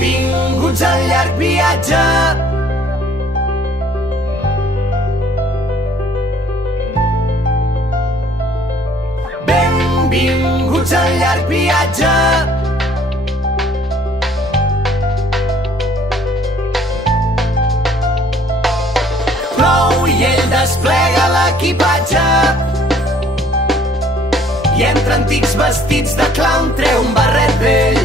Benvinguts al llarg viatge. Benvinguts al llarg viatge. Plou i ell desplega l'equipatge i entre antics vestits de clown treu un barret vell.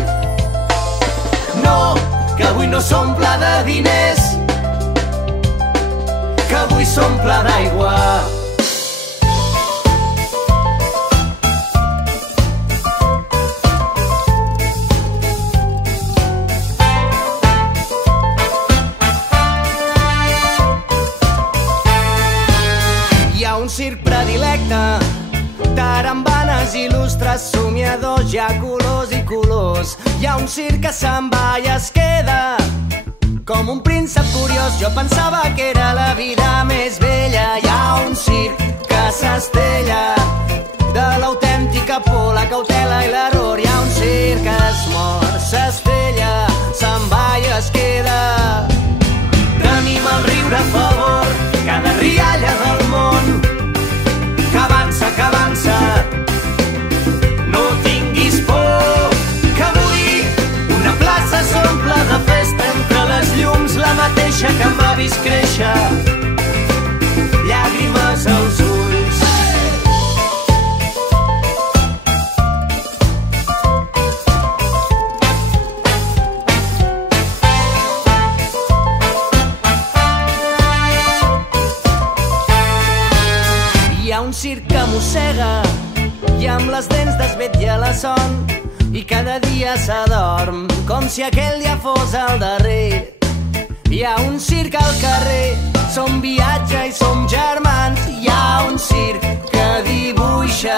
No, que avui no s'omple de diners, que avui s'omple d'aigua. Hi ha un circ predilecte, tarambanes il·lustres, somiadors, hi ha colors i colors. Hi ha un circ que se'n va i es queda com un príncep curiós. Jo pensava que era la vida més bella. Hi ha un circ que s'estella de l'autèntica por, la cautela i l'error. Hi ha un circ que es mor, s'estella, se'n va i es queda. Tenim el riure a favor, cada rialla del món que avança, que avança. No tinguis por, que avui una plaça s'omple de festa entre les llums, la mateixa que m'ha vist créixer, llàgrimes als ulls. Hi ha un circ que mossega i amb les dents desvetlla la son i cada dia s'adorm com si aquell dia fos el darrer. Hi ha un circ al carrer, som viatge i som germans. Hi ha un circ que dibuixa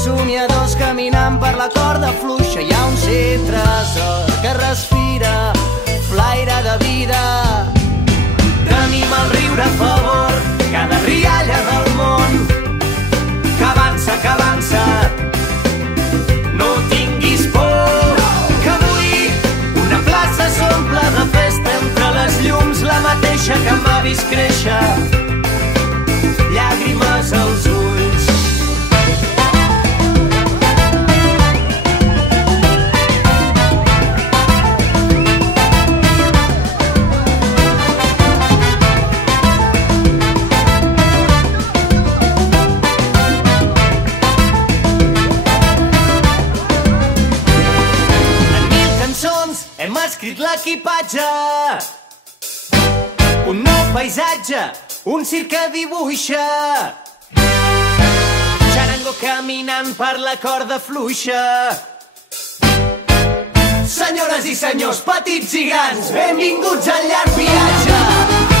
somiadors caminant per la corda fluixa. Hi ha un circ tresor que respira flaire de vida. Tenim el riure a favor, cada rialla del món que avança, que avança. No tinguis por, que avui una plaça s'omple de festa entre les llums, la mateixa que m'ha vist créixer, llàgrimes als ulls. Hem escrit l'equipatge, un nou paisatge, un circ que dibuixa, xarango caminant per la corda fluixa. Senyores i senyors, petits i grans, benvinguts al llarg viatge.